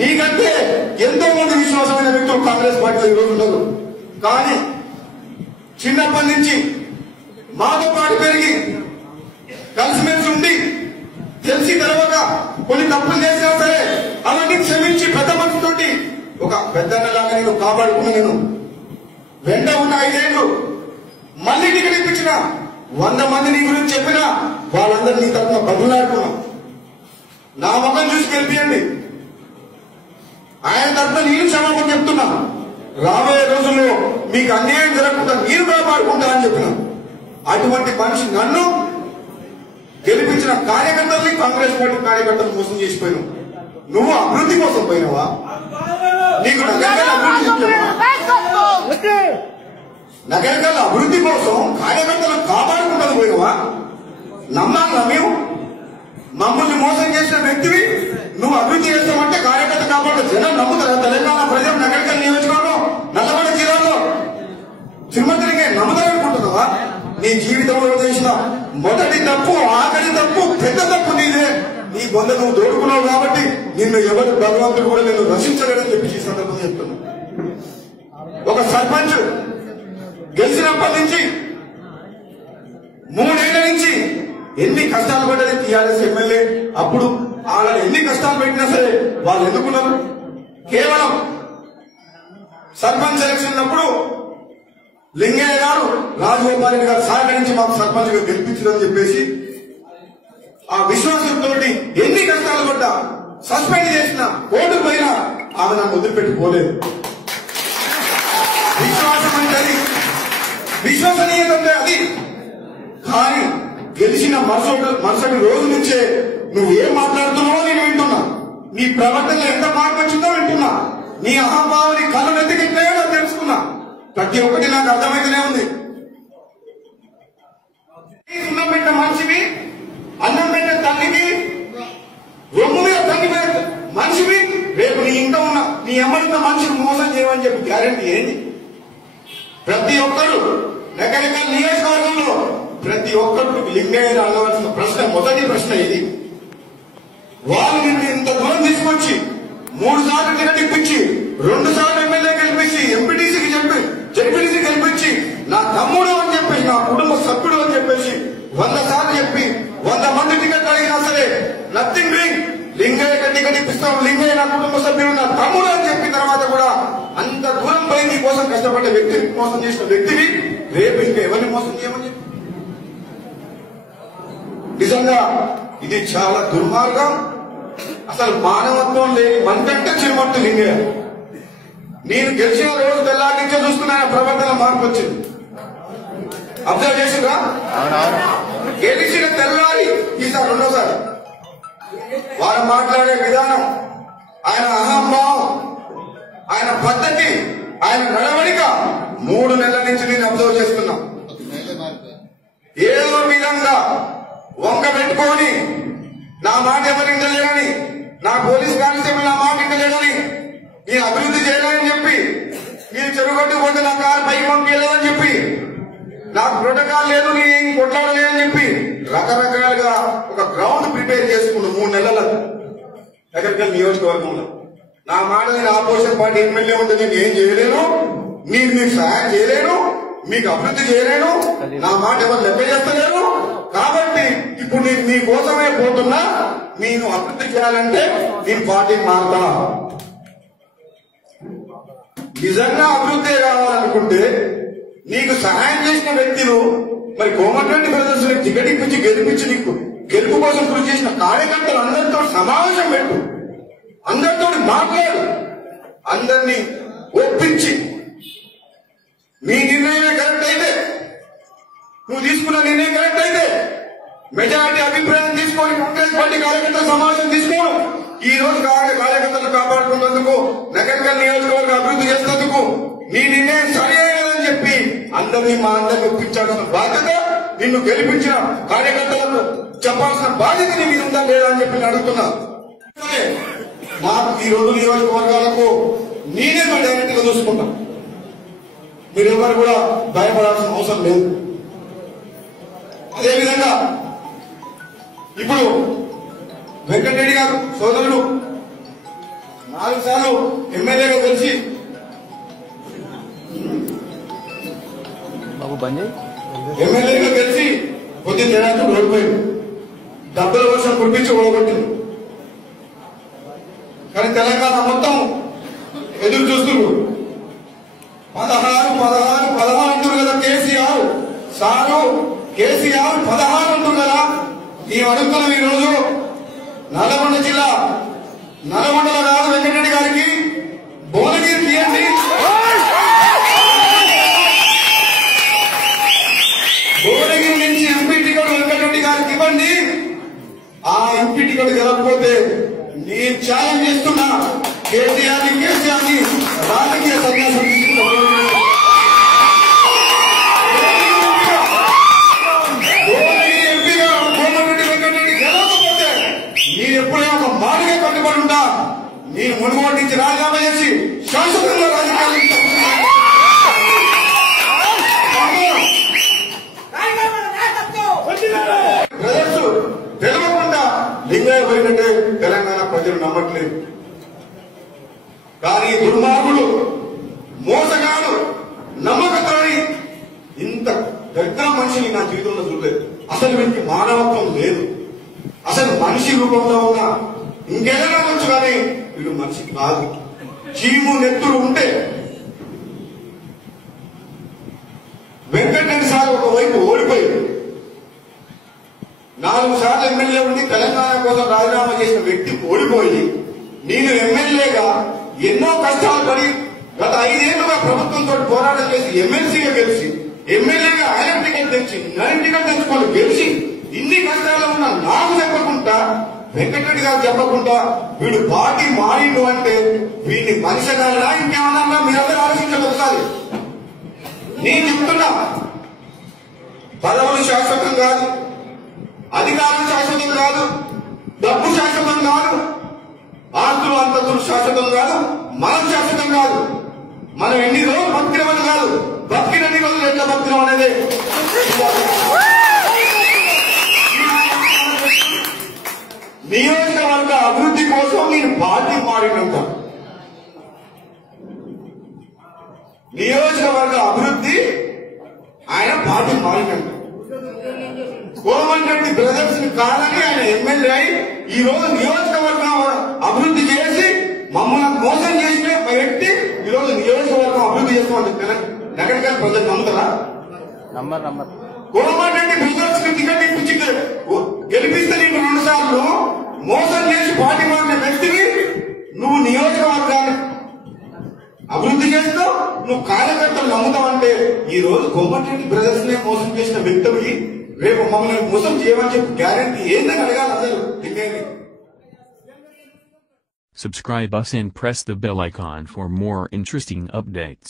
మీకంటే ఎంతో మంది విశ్వాసమైన వ్యక్తులు కాంగ్రెస్ పార్టీలో ఈరోజు ఉన్నారు. కానీ చిన్నప్పటి నుంచి మాతో పాటు పెరిగి కలిసిమెలిసి ఉండి తెలిసి తర్వాత కొన్ని తప్పులు చేసినా సరే అవన్నీ క్షమించి పెద్ద మనసుతోటి ఒక పెద్దన్నలాగా నేను కాపాడుకున్న నేను వెంట ఉన్న 5 ఏళ్లు మళ్ళీ టికెట్ ఇప్పించిన 100 మంది నీ గురించి చెప్పినా వాళ్ళందరూ నీ తరఫున బదులాడుకున్నాం. నా ముఖం చూసి గెలిపియండి. ఆయన తరఫున నేను క్షమాపణ చెప్తున్నా. రాబోయే రోజుల్లో మీకు అన్యాయం జరగకుండా నేను కాపాడుకుంటా అని చెప్పిన అటువంటి మనిషి నన్ను గెలిపించిన కార్యకర్తల్ని కాంగ్రెస్ పార్టీ కార్యకర్తలు మోసం చేసిపోయినావు. నువ్వు అభివృద్ధి కోసం పోయినావా? నీకు నగరకల్ అభివృద్ధి కోసం కార్యకర్తలను కాపాడుకుంటూ పోయినావా? నమ్మాలా మేము? మమ్మల్ని మోసం చేసిన వ్యక్తివి నువ్వు అభివృద్ధి చేస్తామంటే కార్యకర్త కాపాడు జనం నమ్ముతారా? తెలంగాణ ప్రజలు నగరకల్ నియోజకవర్గం నల్లగొండ జిల్లాలో తిరుమతికే నమ్ముతారనుకుంటున్నావా? నీ జీవితంలో చేసిన మొదటి తప్పు, ఆఖరి తప్పు, పెద్ద తప్పు నీదే. నీ బొంద నువ్వు దోడుకున్నావు కాబట్టి నిన్ను ఎవరు భగవంతుడు కూడా నిన్ను రక్షించలేడని చెప్పి ఈ సందర్భంగా చెప్తున్నా. ఒక సర్పంచ్ గెలిచినప్పటి నుంచి 3 ఏళ్ల నుంచి ఎన్ని కష్టాలు పడ్డది టీఆర్ఎస్ ఎమ్మెల్యే. అప్పుడు వాళ్ళని ఎన్ని కష్టాలు పెట్టినా సరే వాళ్ళు ఎందుకున్నారు? కేవలం సర్పంచ్ ఎలక్షన్ ఉన్నప్పుడు లింగయ్య గారు రాజగోపాల్ రెడ్డి గారు సహకరించి మాకు సర్పంచ్ గా గెలిపించారని చెప్పేసి ఆ విశ్వాసంతో ఎన్ని కష్టాలు పడ్డా సస్పెండ్ చేసిన కోర్టు పైన ఆమె నన్ను వదిలిపెట్టుకోలేదు. విశ్వాసం అంటే అది, విశ్వసనీయత అంటే అది. కానీ గెలిచిన మరుసటి రోజు నుంచే నువ్వేం మాట్లాడుతున్నావో నేను వింటున్నా. నీ ప్రవర్తనలో ఎంత మార్పు వచ్చిందో వింటున్నా. నీ అహంభావాన్ని కళ్ళను ఎత్తికెట్టాయో నాకు తెలుసుకున్నా. ప్రతి ఒక్కటి నాకు అర్థమైతేనే ఉంది. అన్నం పెట్ట మనిషివి, అన్నం పెట్ట తల్లివి, రొమ్ము మీద తల్లి మీద మనిషివి, రేపు నీ ఇంట్లో ఉన్న నీ అమ్మన్న మనిషిని మోసం చేయమని చెప్పి గ్యారెంటీ ఏంటి? ప్రతి ఒక్కరు రకరకాల నియోజకవర్గంలో ప్రతి ఒక్కరు లింగయ్య అడగవలసిన ప్రశ్న, మొదటి ప్రశ్న ఇది. వాళ్ళు నిన్ను ఇంత దూరం తీసుకొచ్చి 3 సార్లు టికెట్ ఇప్పించి 2 సార్లు ఎమ్మెల్యే గెలిపించి ఎంపీటీసీకి చెప్పి జడ్పీటీసీ గెలిపించి నా తమ్ముడు అని చెప్పేసి నా కుటుంబ సభ్యుడు అని చెప్పేసి 100 సార్లు చెప్పి 100 మంది టికెట్ అడిగినా సరే నథింగ్ డూయింగ్, లింగయ్య టికెట్ ఇప్పిస్తాం, లింగయ్య నా కుటుంబ సభ్యుడు నా తమ్ముడు అని చెప్పిన తర్వాత కూడా అంత దూరం పై నీ కోసం కష్టపడ్డ వ్యక్తిని మోసం చేసిన వ్యక్తివి రేపు ఇంకా ఎవరిని మోసం చేయమని చెప్పి. నిజంగా ఇది చాలా దుర్మార్గం. అసలు మానవత్వం లేని మనకంటే చిరుమట్టు లింగయ్య. నేను గెలిచిన రోజు తెల్లారించే చూసుకున్న ఆయన ప్రవర్తన మార్పు వచ్చింది. అబ్జర్వ్ చేసిందా? గెలిచిన తెల్లారి ఈసారి రెండోసారి వారు మాట్లాడే విధానం, ఆయన అహంభావం, ఆయన పద్ధతి, ఆయన నడవడిక 3 నెలల నుంచి నేను అబ్జర్వ్ చేస్తున్నా. ఏదో విధంగా వంక పెట్టుకొని నా మాట ఎవరు వింటలేదని, నా పోలీస్ కానిస్టేబుల్ నా మాట వింటలేదని, నేను అభివృద్ధి చేయాలని చెప్పి, మీరు చెరుగొట్టు పోతే నా కారు పైకి పంపించలేదని చెప్పి, నాకు ప్రోటోకాల్ లేదు, నేను కొట్లాడలేదని చెప్పి రకరకాలుగా ఒక గ్రౌండ్ ప్రిపేర్ చేసుకున్న 3 నెలల నగరకల్ నియోజకవర్గంలో. నా మాట నేను ఆపోజిషన్ పార్టీ ఎమ్మెల్యే ఉంటే నేను ఏం చేయలేను, నేను మీకు సహాయం చేయలేను, మీకు అభివృద్ధి చేయలేను, నా మాట ఎవరు లెక్క చేస్తలేరు. కాబట్టి ఇప్పుడు నేను మీ కోసమే పోతున్నా, నేను అభివృద్ధి చేయాలంటే నేను పార్టీని మారుతా. నిజంగా అభివృద్ధి కావాలనుకుంటే నీకు సహాయం చేసిన వ్యక్తులు మరి కోమటిరెడ్డి బ్రదర్స్ టికెట్ ఇప్పించి గెలిపించి నీకు గెలుపు కోసం కృషి చేసిన కార్యకర్తలు అందరితో సమావేశం పెట్టు, అందరితో మాట్లాడు, అందరినీ ఒప్పించి నీ నిర్ణయమే కరెక్ట్ అయితే, నువ్వు తీసుకున్న నిర్ణయం కరెక్ట్ అయితే మెజారిటీ అభిప్రాయం తీసుకొని కాంగ్రెస్ పార్టీ కార్యకర్తల సమావేశం తీసుకోవడం, ఈ రోజు కార్యకర్తలు కాపాడుకున్నందుకు, నగరకల్ నియోజకవర్గం అభివృద్ధి చేసినందుకు నీ నిర్ణయం సరైనదని చెప్పి అందరినీ మా అందరినీ ఒప్పించాల్సిన బాధ్యత, నిన్ను గెలిపించిన కార్యకర్తలకు చెప్పాల్సిన బాధ్యత నీ మీద ఉందా లేదా అని చెప్పి అడుగుతున్నా. నాకు ఈ 2 నియోజకవర్గాలకు నేనే డైరెక్ట్ గా చూసుకుంటా. మీరెవరు కూడా భయపడాల్సిన అవసరం లేదు. అదేవిధంగా ఇప్పుడు వెంకటరెడ్డి గారు సోదరుడు 4 సార్లు ఎమ్మెల్యేగా కలిసి ఎమ్మెల్యేగా కలిసి కొద్ది తేడాతో ఓడిపోయింది. డబ్బుల వర్షం కురిపించి ఓడగొట్టింది. కానీ తెలంగాణ మొత్తం ఎదురు చూస్తున్నారు. 16 అంటారు కదా కేసీఆర్ సారు, కేసీఆర్ 16 అంటారు కదా. ఈ అడుగుతున్నాం ఈ రోజు నల్గొండ జిల్లా నల్గొండలో కాదు వెంకటరెడ్డి గారికి భువనగిరి తీయండి. భువనగిరి నుంచి ఎంపీ టికెట్ వెంకటరెడ్డి గారికి ఇవ్వండి. ఆ ఎంపీ టికెట్ గెలకపోతే నేను ఛాలెంజ్ చేస్తున్నా కేసీఆర్ ని రాజకీయ సన్యాసం ఎంపీగా కోమటిరెడ్డి వెంకటరెడ్డి గెలవకపోతే నేను ఎప్పుడైనా ఒక మాటగా కట్టుబడి ఉంటా. నేను మునుగోడు నుంచి రాజీనామా చేసి శాశ్వతంగా రాజకీయాలు బ్రదర్స్ తెలవకుండా లింగయ్య పోయినట్టే తెలంగాణ ప్రజలు నమ్మట్లేదు. కానీ దుర్మార్గుడు మోసగాడు నమ్మకత్రాన్ని ఇంత పెద్ద మనిషిని నా జీవితంలో చూడలేదు. అసలు వీరికి మానవత్వం లేదు. అసలు మనిషి రూపంలో ఉన్న ఇంకేదైనా వచ్చు కానీ వీడు మనిషి కాదు. చీము నెత్తులు ఉంటే వెంకటరెడ్డి సార్ ఒకవైపు ఓడిపోయింది. 4 సార్లు ఎమ్మెల్యే ఉండి తెలంగాణ కోసం రాజీనామా చేసిన వ్యక్తి ఓడిపోయి నేను ఎమ్మెల్యేగా ఎన్నో కష్టాలు పడి గత 5 ఏళ్లుగా ప్రభుత్వంతో పోరాటం చేసి ఎమ్మెల్సీగా గెలిచి ఎమ్మెల్యేగా ఆయన టికెట్ తెచ్చి నన్ను టికెట్ తెచ్చుకొని గెలిచి ఇన్ని కష్టాలు ఉన్న నాకు చెప్పకుండా వెంకటరెడ్డి గారు చెప్పకుండా వీడు పార్టీ మారిండు అంటే వీడిని మనిషిగా ఇంకేమన్నా మీరందరూ ఆలోచించాలి ఒకసారి. నేను చెప్తున్నా పదవులు శాశ్వతం కాదు, అధికారం శాశ్వతం కాదు, డబ్బు శాశ్వతం కాదు, ఆస్తులు అంతస్తులు శాశ్వతం కాదు, మనం శాశ్వతం కాదు. మనం ఎన్ని రోజులు బతికినమని కాదు, బతికినన్ని రోజులు ఎట్లా బతికినాం అనేది నియోజకవర్గ అభివృద్ధి కోసం నేను పార్టీ మారినంత నియోజకవర్గ అభివృద్ధి ఆయన పార్టీ మారినంత కోమటిరెడ్డి బ్రదర్స్ ని కాదని ఆయన ఎమ్మెల్యే అయి ఈ రోజు నియోజకవర్గం అభివృద్ధి చేసి మమ్మల్ని మోసం చేసిన వ్యక్తి ఈ రోజు నియోజకవర్గం అభివృద్ధి చేసుకోవాలి. నగరికల్ ప్రజలు నమ్ముతారా? కోమటిరెడ్డి బ్రదర్స్ కి టికెట్ ఇప్పించి గెలిపిస్తే నేను 2 సార్లు మోసం చేసి పార్టీ మారిన వ్యక్తివి నువ్వు నియోజకవర్గాన్ని అభివృద్ధి చేస్తావు, నువ్వు కార్యకర్తలు నమ్ముతావంటే ఈ రోజు కోమటిరెడ్డి బ్రదర్స్ నే మోసం చేసిన వ్యక్తివి రేపు మమ్మల్ని మోసం చేయమని చెప్పి గ్యారెంటీ ఏందని అడగాలి అసలు. Subscribe us and press the bell icon for more interesting updates.